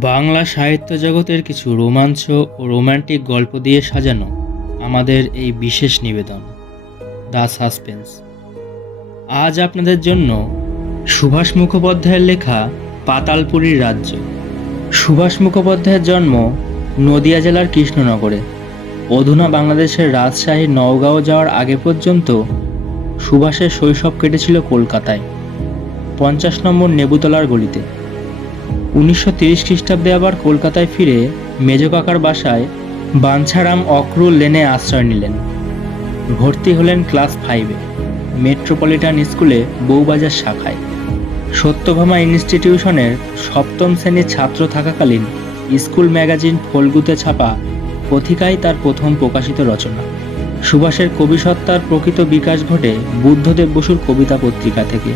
বাংলা সাহিত্য জগতের কিছু রোমাঞ্চ ও রোমান্টিক গল্প দিয়ে সাজানো আমাদের এই বিশেষ নিবেদন দ্য সাসপেন্স। আজ আপনাদের জন্য সুভাষ মুখোপাধ্যায়ের লেখা পাতালপুরীর রাজ্য। সুভাষ মুখোপাধ্যায়ের জন্ম নদিয়া জেলার কৃষ্ণনগরে। অধুনা বাংলাদেশের রাজশাহীর নওগাঁও যাওয়ার আগে পর্যন্ত সুভাষের শৈশব কেটেছিল কলকাতায় 50 নম্বর নেবুতলার গলিতে। 1930 খ্রিস্টাব্দে আবার কলকাতায় ফিরে মেজ কাকার বাসায় বাঞ্ছারাম অক্রুর লেনে আশ্রয় নিলেন। ভর্তি হলেন ক্লাস 5-এ মেট্রোপলিটন স্কুলে বউবাজার শাখায়। সত্যভামা ইনস্টিটিউশনের 7ম শ্রেণীর ছাত্র থাকাকালীন স্কুল ম্যাগাজিন ফল্গুতে ছাপা পথিকায় তার প্রথম প্রকাশিত রচনা। সুভাষের কবিসত্তার প্রকৃত বিকাশ ঘটে বুদ্ধদেব বসুর কবিতা পত্রিকা থেকে।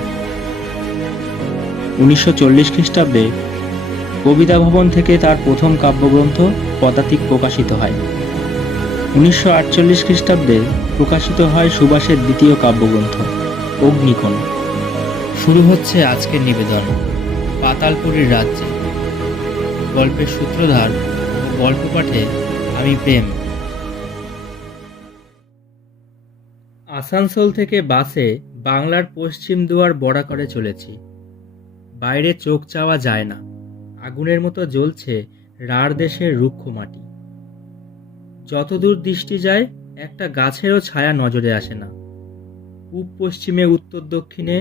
1940 খ্রিস্টাব্দে কবিতা ভবন থেকে তার প্রথম কাব্যগ্রন্থ পদাতিক প্রকাশিত হয়। 1948 খ্রিস্টাব্দে প্রকাশিত হয় সুভাষের দ্বিতীয় কাব্যগ্রন্থ অগ্নিকোণ। শুরু হচ্ছে আজকের নিবেদন পাতালপুরীর রাজ্যে। গল্পের সূত্রধার ও গল্প পাঠে আমি প্রেম। আসানসোল থেকে বাসে বাংলার পশ্চিম দুয়ার বড়া করে চলেছি। বাইরে চোখ চাওয়া যায় না, আগুনের মতো জ্বলছে রাঢ় দেশের রুক্ষ মাটি। যতদূর দৃষ্টি যায় একটা গাছেরও ছায়া নজরে আসে না। পূব পশ্চিমে উত্তর দক্ষিণে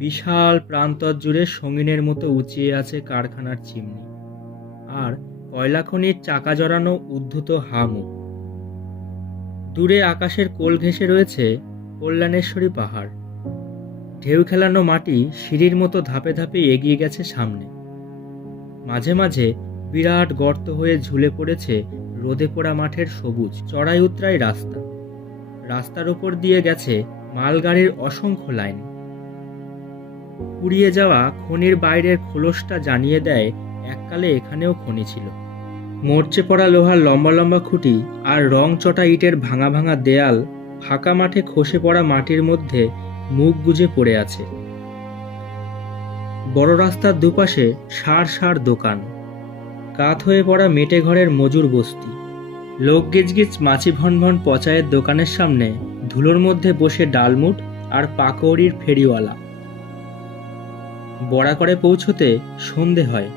বিশাল প্রান্তর জুড়ে সঙ্গিনের মতো উঁচিয়ে আছে কারখানার চিমনি আর কয়লাখনির চাকা জড়ানো উদ্ধত হামুখ। দূরে আকাশের কোল ঘেঁষে রয়েছে কল্যাণেশ্বরী পাহাড়। ঢেউ খেলানো মাটি সিঁড়ির মতো ধাপে ধাপে এগিয়ে গেছে সামনে। মাঝে মাঝে বিরাট গর্ত হয়ে ঝুলে পড়েছে রোদে পোড়া মাঠের সবুজ চড়াই উতরাই রাস্তা। রাস্তার ওপর দিয়ে গেছে মালগাড়ির অসংখ্য লাইন। পুড়িয়ে যাওয়া খনির বাইরের খোলসটা জানিয়ে দেয় এককালে এখানেও খনি ছিল। মরচে পড়া লোহার লম্বা লম্বা খুঁটি আর রং চটা ইটের ভাঙা ভাঙা দেয়াল ফাঁকা মাঠে খসে পড়া মাটির মধ্যে মুখ গুজে পড়ে আছে। বড় রাস্তার দুপাশে সার সার দোকান, কাত হয়ে পড়া মেটে ঘরের মজুর বস্তি। লোক গিজগিজ মাছি ভন ভন পচায়ের দোকানের সামনে ধুলোর মধ্যে বসে ডালমুট আর পাকৌড়ির ফেরিওয়ালা। বড়া করে পৌঁছতে সন্ধে হয়।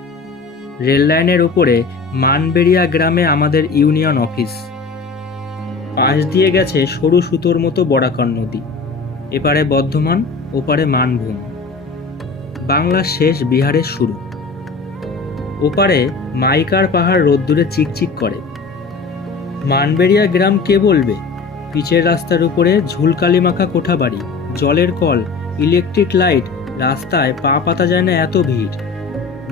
রেল লাইনের ওপরে মানবেড়িয়া গ্রামে আমাদের ইউনিয়ন অফিস। পাশ দিয়ে গেছে সরু সুতোর মতো বড়াকর নদী। এপারে বর্ধমান, ওপারে মানভূম। বাংলার শেষ বিহারের শুরু। ওপারে মাইকার পাহাড় রোদ্দুরে চিকচিক করে। মানবেড়িয়া গ্রাম কে বলবে? পিচের রাস্তার উপরে ঝুলকালি মাখা কোঠা বাড়ি, জলের কল, ইলেকট্রিক লাইট। রাস্তায় পা পাতা যায় না, এত ভিড়।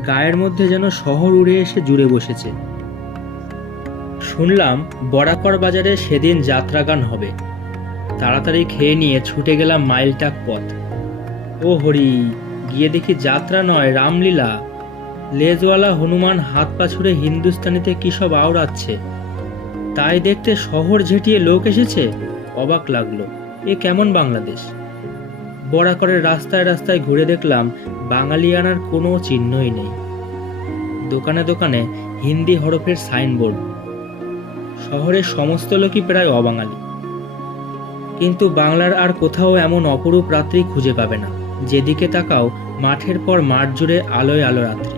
গায়ের মধ্যে যেন শহর উড়ে এসে জুড়ে বসেছে। শুনলাম বড়াকর বাজারে সেদিন যাত্রা গান হবে। তাড়াতাড়ি খেয়ে নিয়ে ছুটে গেলাম মাইলটাক পথ। ও হরি, গিয়ে দেখি যাত্রা নয়, রামলীলা। লেজওয়ালা হনুমান হাত পা ছুড়ে হিন্দুস্তানিতে কি সব আওড়াচ্ছে। তাই দেখতে শহর ঝেঁটিয়ে লোক এসেছে। অবাক লাগলো, এ কেমন বাংলাদেশ। বড়াকরের রাস্তায় রাস্তায় ঘুরে দেখলাম বাঙালিয়ানার কোনো চিহ্নই নেই। দোকানে দোকানে হিন্দি হরফের সাইনবোর্ড। শহরের সমস্ত লোকই প্রায় অবাঙালি। কিন্তু বাংলার আর কোথাও এমন অপরূপ রাত্রি খুঁজে পাবে না। যেদিকে তাকাও মাঠের পর মাঠ জুড়ে আলোয় আলো রাত্রি।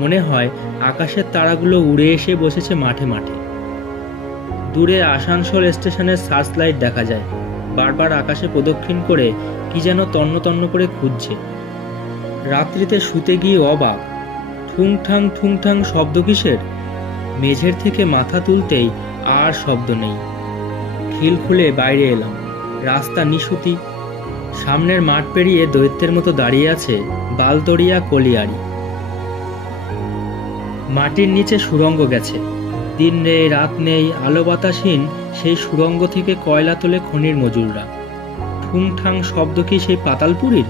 মনে হয় আকাশের তারাগুলো উড়ে এসে বসেছে মাঠে মাঠে। দূরে আসানসোল স্টেশনের সার্চ লাইট দেখা যায়, বারবার আকাশে প্রদক্ষিণ করে কি যেন তন্ন তন্ন করে খুঁজছে। রাত্রিতে শুতে গিয়ে অবাক, ঠুংঠাং ঠুংঠাং শব্দ কিসের? মেঝের থেকে মাথা তুলতেই আর শব্দ নেই। খিল খুলে বাইরে এলাম। রাস্তা নিশুতি। সামনের মাঠ পেরিয়ে দৈত্যের মতো দাঁড়িয়ে আছে বালতরিয়া কলিয়ারি। মাটির নিচে সুড়ঙ্গ গেছে। দিন নেই রাত নেই, আলো বাতাসহীন সেই সুড়ঙ্গ থেকে কয়লা তোলে খনির মজুররা। ঠুংঠাং শব্দ কি সেই পাতালপুরীর?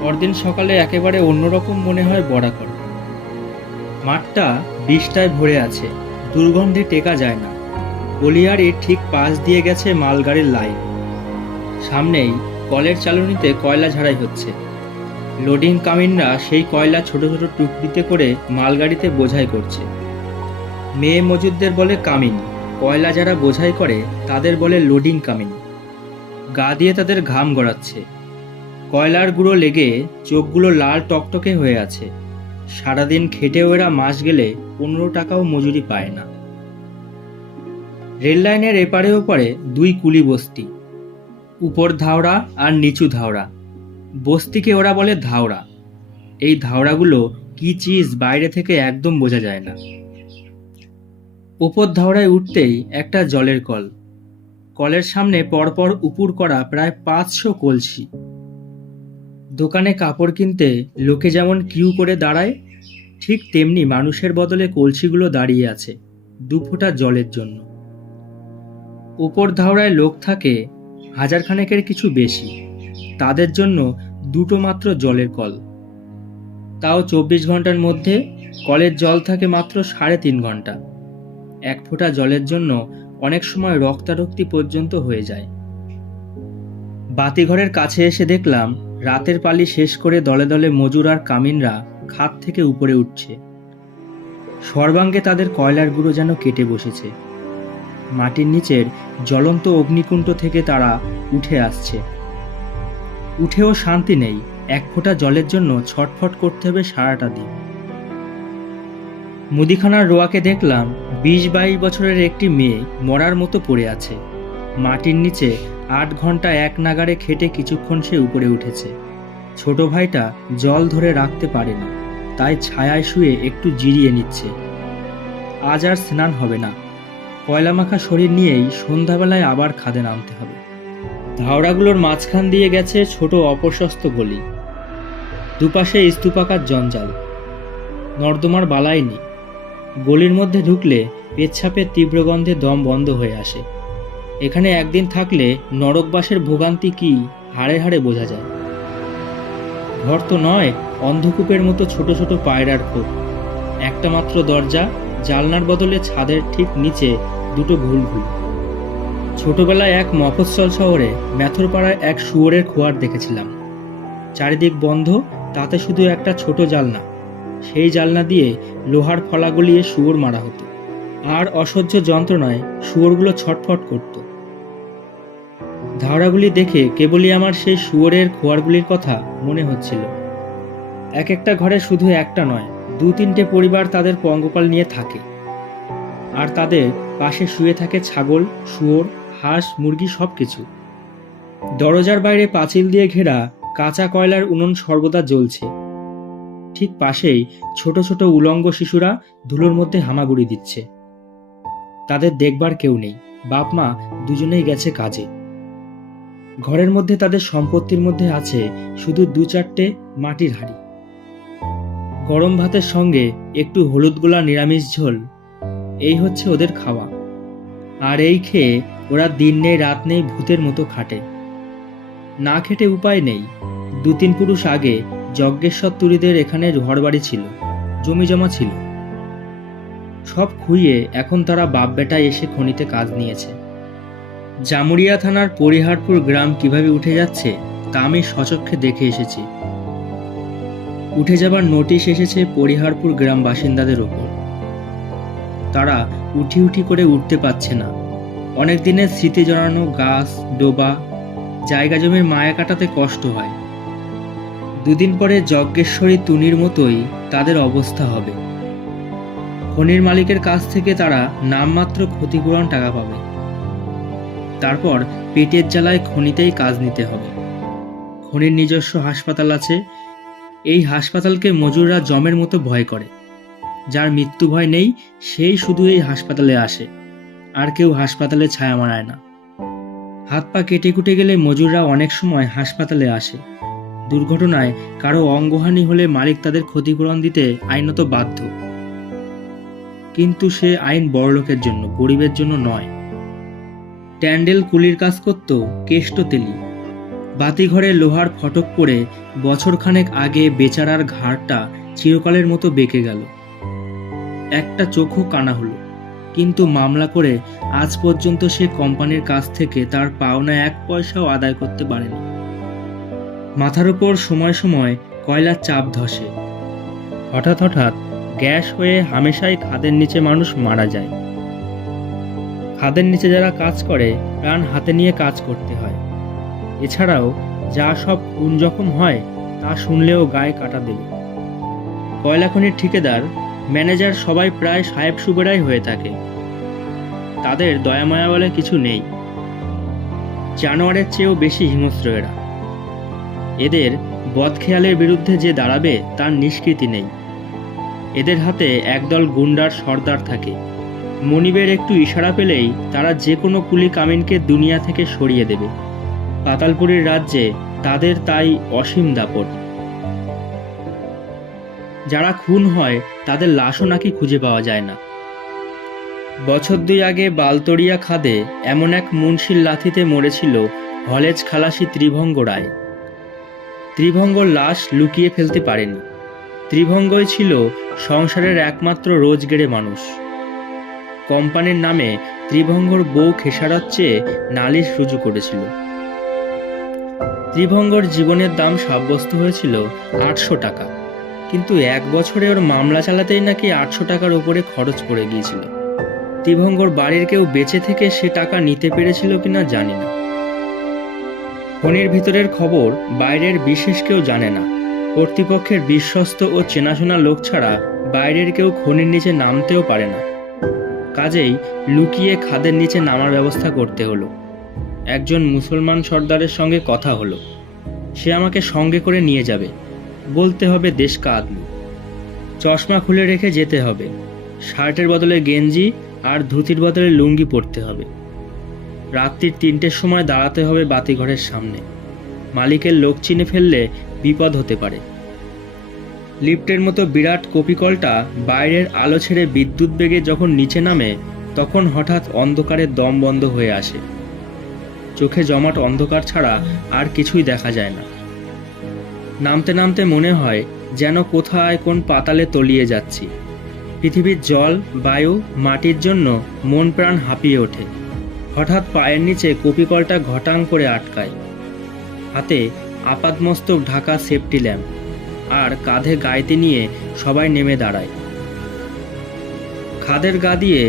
পরদিন সকালে একেবারে অন্যরকম মনে হয় বড়াকর। মাঠটা বিষ্ঠায় ভরে আছে, দুর্গন্ধে টেকা যায় না। কলিয়ারির ঠিক পাশ দিয়ে গেছে মালগাড়ির লাইন। সামনেই কলের চালুনিতে কয়লা ঝাড়াই হচ্ছে। লোডিং কামিনরা সেই কয়লা ছোট ছোট টুকরিতে করে মালগাড়িতে বোঝাই করছে। মেয়ে মজুদদের বলে কামিন, কয়লা যারা বোঝাই করে তাদের বলে লোডিং কামিন। গা দিয়ে তাদের ঘাম গড়াচ্ছে, কয়লার গুঁড়ো লেগে চোখগুলো লাল টকটকে হয়ে আছে। সারাদিন খেটেও এরা মাস গেলে 15 টাকাও মজুরি পায় না। রেল লাইনের এপারে ওপারে দুই কুলি বস্তি, উপর ধাওড়া আর নিচু ধাওড়া। বস্তিকে ওরা বলে ধাওড়া। এই ধাওড়াগুলো কি চিজ বাইরে থেকে একদম বোঝা যায় না। উপর ধাওড়ায় উঠতেই একটা জলের কল, কলের সামনে পরপর উপুর করা প্রায় 500 কলসি। দোকানে কাপড় কিনতে লোকে যেমন কিউ করে দাঁড়ায়, ঠিক তেমনি মানুষের বদলে কলসিগুলো দাঁড়িয়ে আছে 2 ফোঁটা জলের জন্য। উপর ধাওড়ায় লোক থাকে 1000 খানেকের কিছু বেশি, তাদের জন্য 2টো মাত্র জলের কল। তাও 24 ঘন্টার মধ্যে কলের জল থাকে মাত্র 3.5 ঘন্টা। 1 ফোঁটা জলের জন্য অনেক সময় রক্তারক্তি পর্যন্ত হয়ে যায়। বাতিঘরের কাছে এসে দেখলাম রাতের পালি শেষ করে দলে দলে মজুর আর কামিনরা খাত থেকে উপরে উঠছে। সর্বাঙ্গে তাদের কয়লার গুঁড়ো যেন কেটে বসেছে। মাটির নিচের জ্বলন্ত অগ্নিকুণ্ড থেকে তারা উঠে আসছে। উঠেও শান্তি নেই, 1 ফোঁটা জলের জন্য ছটফট করতে হবে সারাটা দিন। মুদিখানার রোয়াকে দেখলাম 20-22 বছরের একটি মেয়ে মরার মতো পড়ে আছে। মাটির নিচে 8 ঘন্টা এক নাগাড়ে খেটে কিছুক্ষণ সে উপরে উঠেছে। ছোট ভাইটা জল ধরে রাখতে পারেনি, তাই ছায়ায় শুয়ে একটু জিরিয়ে নিচ্ছে। আজ আর স্নান হবে না, কয়লা মাখা শরীর নিয়েই সন্ধ্যাবেলায় আবার খাদে নামতে হবে। ধাওড়াগুলোর মাঝখান দিয়ে গেছে ছোট অপ্রশস্ত গলি, দুপাশে স্তূপাকার জঞ্জাল, নর্দমার বালাই নেই। গলির মধ্যে ঢুকলে পেচ্ছাপের তীব্র গন্ধে দম বন্ধ হয়ে আসে। এখানে একদিন থাকলে নরকবাসের ভোগান্তি কি হাড়ে হাড়ে বোঝা যায়। ঘর তো নয়, অন্ধকূপের মতো ছোট ছোট পায়রার খোপ, একটা মাত্র দরজা, জালনার বদলে ছাদের ঠিক নিচে 2টো ঘুলঘুল। ছোটবেলায় এক মফস্বল শহরে মেথরপাড়ায় এক শুয়োরের খোয়ার দেখেছিলাম। চারিদিক বন্ধ, তাতে শুধু একটা ছোট জালনা। সেই জালনা দিয়ে লোহার ফলা গলিয়ে শুয়োর মারা হতো, আর অসহ্য যন্ত্রণায় শুয়োরগুলো ছটফট করত। ধাওড়াগুলি দেখে কেবলই আমার সেই শুয়োরের খোয়ারগুলির কথা মনে হচ্ছিল। এক একটা ঘরে শুধু একটা নয়, 2-3টে পরিবার তাদের পঙ্গপাল নিয়ে থাকে, আর তাদের পাশে শুয়ে থাকে ছাগল, শুয়োর, হাঁস, মুরগি, সবকিছু। দরজার বাইরে পাঁচিল দিয়ে ঘেরা কাঁচা কয়লার উনুন সর্বদা জ্বলছে। ঠিক পাশেই ছোট ছোট উলঙ্গ শিশুরা ধুলোর মধ্যে হামাগুড়ি দিচ্ছে। তাদের দেখবার কেউ নেই, বাপ মা দুজনেই গেছে কাজে। ঘরের মধ্যে তাদের সম্পত্তির মধ্যে আছে শুধু 2-4টে মাটির হাঁড়ি, গরম ভাতের সঙ্গে একটু হলুদ গোলা নিরামিষ ঝোল, এই হচ্ছে ওদের খাওয়া। আর এই খেয়ে ওরা দিন নেই রাত নেই ভূতের মতো খাটে। না খেটে উপায় নেই। 2-3 পুরুষ আগে যজ্ঞেশ্বর তুরীদের এখানে ঘরবাড়ি ছিল, জমি জমা ছিল। সব খুইয়ে এখন তারা বাপ বেটায় এসে খনিতে কাজ নিয়েছে। জামুরিয়া থানার পরিহারপুর গ্রাম কিভাবে উঠে যাচ্ছে তা আমি সচক্ষে দেখে এসেছি। উঠে যাবার নোটিশ এসেছে পরিহারপুর গ্রাম বাসিন্দাদের ওপর। তারা উঠি উঠি করে উঠতে পারছে না। অনেক দিনের স্মৃতি জড়ানো গাছ, ডোবা, জায়গা জমির মায়া কাটাতে কষ্ট হয়। 2 দিন পরে যজ্ঞেশ্বরী তুনির মতোই তাদের অবস্থা হবে। খনির মালিকের কাছ থেকে তারা নামমাত্র ক্ষতিপূরণ টাকা পাবে। তারপর পেটের জ্বালায় খনিতেই কাজ নিতে হবে। খনির নিজস্ব হাসপাতাল আছে। এই হাসপাতালকে মজুররা জমের মতো ভয় করে। যার মৃত্যু ভয় নেই সেই শুধু এই হাসপাতালে আসে, আর কেউ হাসপাতালে ছায়া মারায় না। হাত পা কেটে কুটে গেলে মজুররা অনেক সময় হাসপাতালে আসে। দুর্ঘটনায় কারো অঙ্গহানি হলে মালিক তাদের ক্ষতিপূরণ দিতে আইনত বাধ্য। কিন্তু সে আইন বড়লোকের জন্য, গরিবের জন্য নয়। ট্যান্ডেল কুলির কাজ করত কেষ্ট তেলি। বাতিঘরে লোহার ফটক পড়ে বছরখানেক আগে বেচারার ঘাড়টা চিরকালের মতো বেঁকে গেল। একটা চোখও কানা হলো, কিন্তু মামলা করে আজ পর্যন্ত সে কোম্পানির কাছ থেকে তার পাওনা 1 পয়সাও আদায় করতে পারেনি। মাথার উপর সময় সময় কয়লার চাপ ধসে। হঠাৎ হঠাৎ গ্যাস হয়ে হামেশাই খাদের নিচে মানুষ মারা যায়। খাদের নিচে যারা কাজ করে প্রাণ হাতে নিয়ে কাজ করতে হয়। এছাড়াও যা সব খুন জখম হয় তা শুনলেও গায়ে কাটা দেবে। কয়লা খনির ঠিকাদার, ম্যানেজার সবাই প্রায় সাহেব সুবেরাই হয়ে থাকে। তাদের দয়ামায়া বলে কিছু নেই। জানোয়ারের চেয়েও বেশি হিংস্র এরা। এদের বদখেয়ালের বিরুদ্ধে যে দাঁড়াবে তার নিষ্কৃতি নেই। এদের হাতে একদল গুন্ডার সর্দার থাকে। মনিবের একটু ইশারা পেলেই তারা যে কোনো কুলি কামিনকে দুনিয়া থেকে সরিয়ে দেবে। পাতালপুরীর রাজ্যে তাদের তাই অসীম দাপট। যারা খুন হয় তাদের লাশও নাকি খুঁজে পাওয়া যায় না। বছর 2 আগে বালতরিয়া খাদে এমন এক মুন্সির লাথিতে মরেছিল হলেজ খালাসি ত্রিভঙ্গ রায়। ত্রিভঙ্গর লাশ লুকিয়ে ফেলতে পারেনি। ত্রিভঙ্গই ছিল সংসারের একমাত্র রোজগেরে মানুষ। কোম্পানির নামে ত্রিভঙ্গর বউ খেসারত চেয়ে নালিশ রুজু করেছিল। ত্রিভঙ্গর জীবনের দাম সাব্যস্ত হয়েছিল 800 টাকা, কিন্তু 1 বছরে ওর মামলা চালাতেই নাকি 800 টাকার উপরে খরচ পড়ে গিয়েছিল। ত্রিভঙ্গর বাড়ির কেউ বেঁচে থেকে সে টাকা নিতে পেরেছিল কিনা জানি না। খনির ভিতরের খবর বাইরের বিশেষ কেউ জানে না। কর্তৃপক্ষের বিশ্বস্ত ও চেনাশোনা লোক ছাড়া বাইরের কেউ খনির নিচে নামতেও পারে না। কাজেই লুকিয়ে খাদের নিচে নামার ব্যবস্থা করতে হলো। একজন মুসলমান সর্দারের সঙ্গে কথা হলো। সে আমাকে সঙ্গে করে নিয়ে যাবে। বলতে হবে দেশ কা আদমি। চশমা খুলে রেখে যেতে হবে। শার্টের বদলে গেঞ্জি আর ধুতির বদলে লুঙ্গি পরতে হবে। রাত্রির 3টের সময় দাঁড়াতে হবে বাতিঘরের সামনে। মালিকের লোক চিনে ফেললে বিপদ হতে পারে। লিফটের মতো বিরাট কপিকলটা বাইরের আলো ছেড়ে বিদ্যুৎ বেগে যখন নিচে নামে তখন হঠাৎ অন্ধকারের দম বন্ধ হয়ে আসে। চোখে জমাট অন্ধকার ছাড়া আর কিছুই দেখা যায় না। নামতে নামতে মনে হয় যেন কোথায় কোন পাতালে তলিয়ে যাচ্ছি। পৃথিবীর জল, বায়ু, মাটির জন্য মন প্রাণ হাঁপিয়ে ওঠে। হঠাৎ পায়ের নিচে কপিকলটা ঘটাং করে আটকায়। হাতে আপাদমস্তক ঢাকা সেফটি ল্যাম্প আর কাঁধে গাইতে নিয়ে সবাই নেমে দাঁড়ায়। খাদের গা দিয়ে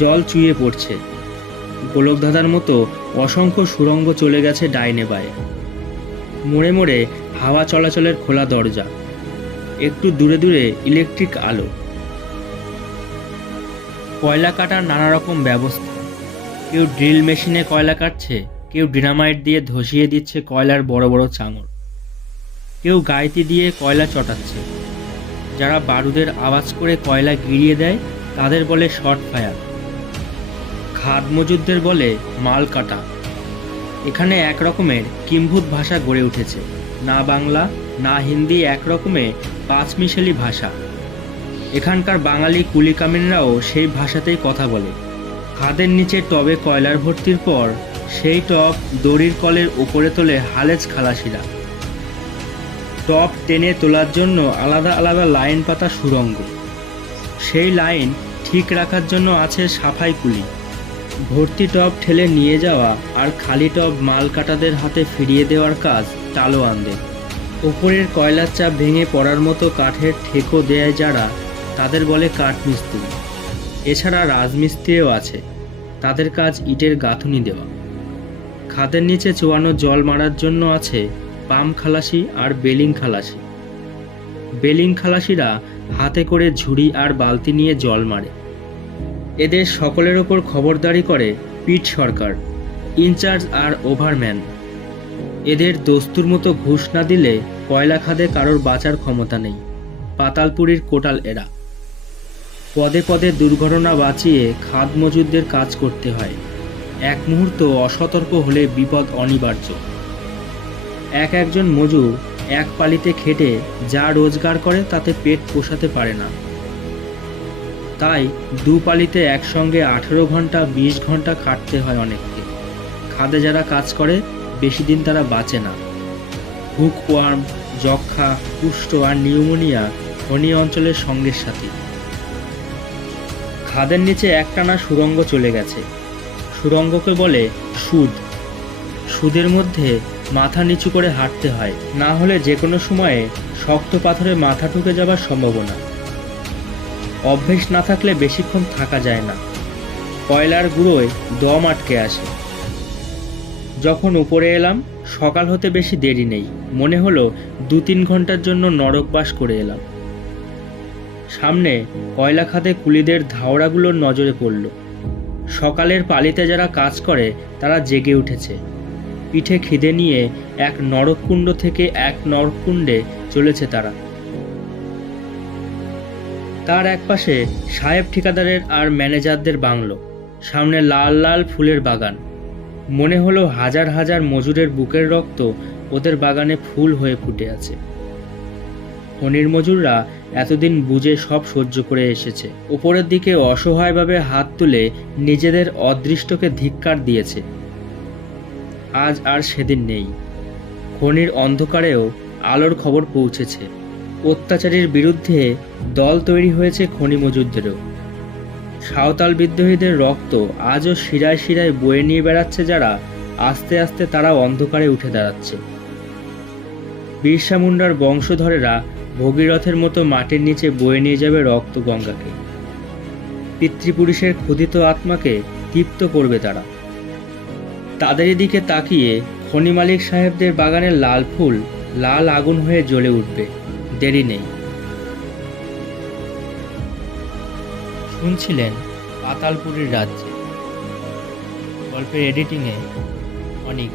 জল চুইয়ে পড়ছে। গোলকধাঁধার মতো অসংখ্য সুড়ঙ্গ চলে গেছে ডাইনে বায়ে। মোড়ে মোড়ে হাওয়া চলাচলের খোলা দরজা। একটু দূরে দূরে ইলেকট্রিক আলো। কয়লা কাটার নানা রকম ব্যবস্থা। কেউ ড্রিল মেশিনে কয়লা কাটছে, কেউ ডিনামাইট দিয়ে ধসিয়ে দিচ্ছে কয়লার বড় বড় চাঙড়, কেউ গাইতি দিয়ে কয়লা চটাচ্ছে। যারা বারুদের আওয়াজ করে কয়লা গিরিয়ে দেয় তাদের বলে শর্ট ফায়ার। খাদ মজুদদের বলে মাল কাটা। এখানে এক রকমের কিম্ভূত ভাষা গড়ে উঠেছে। না বাংলা না হিন্দি, এক রকমে পাঁচমিশালি ভাষা। এখানকার বাঙালি কুলি কামিনরাও সেই ভাষাতেই কথা বলে। খাদের নিচে টবে কয়লার ভর্তির পর সেই টব দড়ির কলের উপরে তোলে হালেজ খালাসিরা। টব টেনে তোলার জন্য আলাদা আলাদা লাইন পাতা সুড়ঙ্গ। সেই লাইন ঠিক রাখার জন্য আছে সাফাই কুলি। ভর্তি টব ঠেলে নিয়ে যাওয়া আর খালি টব মাল কাটাদের হাতে ফিরিয়ে দেওয়ার কাজ টালোয়ানদের। ওপরের কয়লার চাপ ভেঙে পড়ার মতো কাঠের ঠেকো দেয় যারা, তাদের বলে কাঠমিস্ত্রি। এছাড়া রাজমিস্ত্রিও আছে। তাদের কাজ ইটের গাঁথুনি দেওয়া। খাদের নিচে চোয়ানো জল মারার জন্য আছে পাম্প খালাসি আর বেলিং খালাসি। বেলিং খালাসিরা হাতে করে ঝুড়ি আর বালতি নিয়ে জল মারে। এদের সকলের ওপর খবরদারি করে পিট সরকার, ইনচার্জ আর ওভারম্যান। এদের দস্তুর মতো ঘুষ না দিলে কয়লা খাদে কারোর বাঁচার ক্ষমতা নেই। পাতালপুরীর কোটাল এরা। পদে পদে দুর্ঘটনা বাঁচিয়ে খাদ মজুদদের কাজ করতে হয়। এক মুহূর্ত অসতর্ক হলে বিপদ অনিবার্য। একজন মজুর এক পালিতে খেটে যা রোজগার করে তাতে পেট পোষাতে পারে না। তাই 2 পালিতে একসঙ্গে 18 ঘন্টা 20 ঘন্টা খাটতে হয় অনেককে। খাদে যারা কাজ করে বেশি দিন তারা বাঁচে না। হুকওয়ার্ম, যক্ষা, কুষ্ঠ আর নিউমোনিয়া খনি অঞ্চলের সঙ্গের সাথে। খাদের নিচে একটানা সুড়ঙ্গ চলে গেছে। সুড়ঙ্গকে বলে সুদ। সুদের মধ্যে মাথা নিচু করে হাঁটতে হয়, না হলে যে কোনো সময়ে শক্ত পাথরে মাথা ঠুকে যাবার সম্ভাবনা। অভ্যেস না থাকলে বেশিক্ষণ থাকা যায় না, কয়লার গুঁড়োয় দম আটকে আসে। যখন উপরে এলাম, সকাল হতে বেশি দেরি নেই, মনে হলো 2-3 ঘন্টার জন্য নরকবাস করে এলাম। সামনে কয়লা খাতে কুলিদের ধাওড়াগুলোর নজরে পড়ল। সকালের পালিতে যারা কাজ করে তারা জেগে উঠেছে। পিঠে খিদে নিয়ে এক নরককুণ্ড থেকে এক নরককুণ্ডে চলেছে তারা। তার একপাশে সাহেব ঠিকাদারের আর ম্যানেজারদের বাংলো, সামনে লাল লাল ফুলের বাগান। মনে হলো হাজার হাজার মজুরের বুকের রক্ত ওদের বাগানে ফুল হয়ে ফুটে আছে। খনির মজুররা এতদিন বুঝে সব সহ্য করে এসেছে, উপরের দিকে অসহায়ভাবে হাত তুলে নিজেদের অদৃষ্টকে ধিক্কার দিয়েছে। আজ আর সেদিন নেই। খনির অন্ধকারেও আলোর খবর পৌঁছেছে। অত্যাচারীর বিরুদ্ধে দল তৈরি হয়েছে খনি মজুরদেরও। সাঁওতাল বিদ্রোহীদের রক্ত আজও শিরায় শিরায় বয়ে নিয়ে বেড়াচ্ছে যারা, আস্তে আস্তে তারা অন্ধকারে উঠে দাঁড়াচ্ছে। বিরসা মুন্ডার বংশধরেরা ভগীরথের মতো মাটির নিচে বয়ে নিয়ে যাবে রক্ত গঙ্গাকে। পিতৃপুরুষের ক্ষুধিত আত্মাকে তৃপ্ত করবে তারা। তাদের দিকে তাকিয়ে খনি মালিক সাহেবদের বাগানের লাল ফুল লাল আগুন হয়ে জ্বলে উঠবে, দেরি নেই। শুনছিলেন পাতালপুরীর রাজ্যে। গল্পের এডিটিংয়ে অনেক